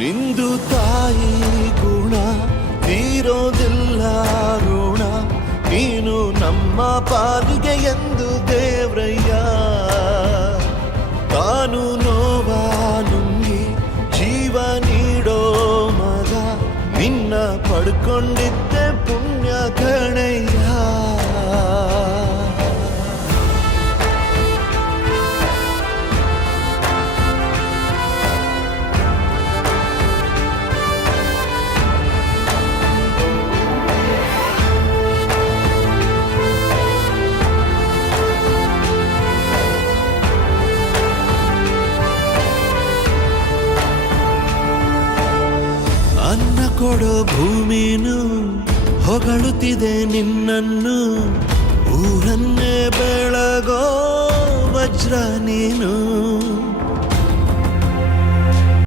ನಿಂದು ತಾಯಿ ಗುಣ ತೀರೋದಿಲ್ಲ ಋಣ, ನೀನು ನಮ್ಮ ಪಾಲಿಗೆ ಎಂದು ದೇವ್ರಯ್ಯ. ತಾನು ನೋವ ನುಂಗಿ ಜೀವ ನೀಡೋ ಮಗ, ನಿನ್ನ ಪಡ್ಕೊಂಡಿದ್ದೆ ಪುಣ್ಯ ಗಣಯ್ಯ. ಅನ್ನ ಕೊಡೋ ಭೂಮಿನು ಹೊಗಳುತ್ತಿದೆ ನಿನ್ನನ್ನು, ಊರನ್ನೇ ಬೆಳಗೋ ವಜ್ರ ನೀನು.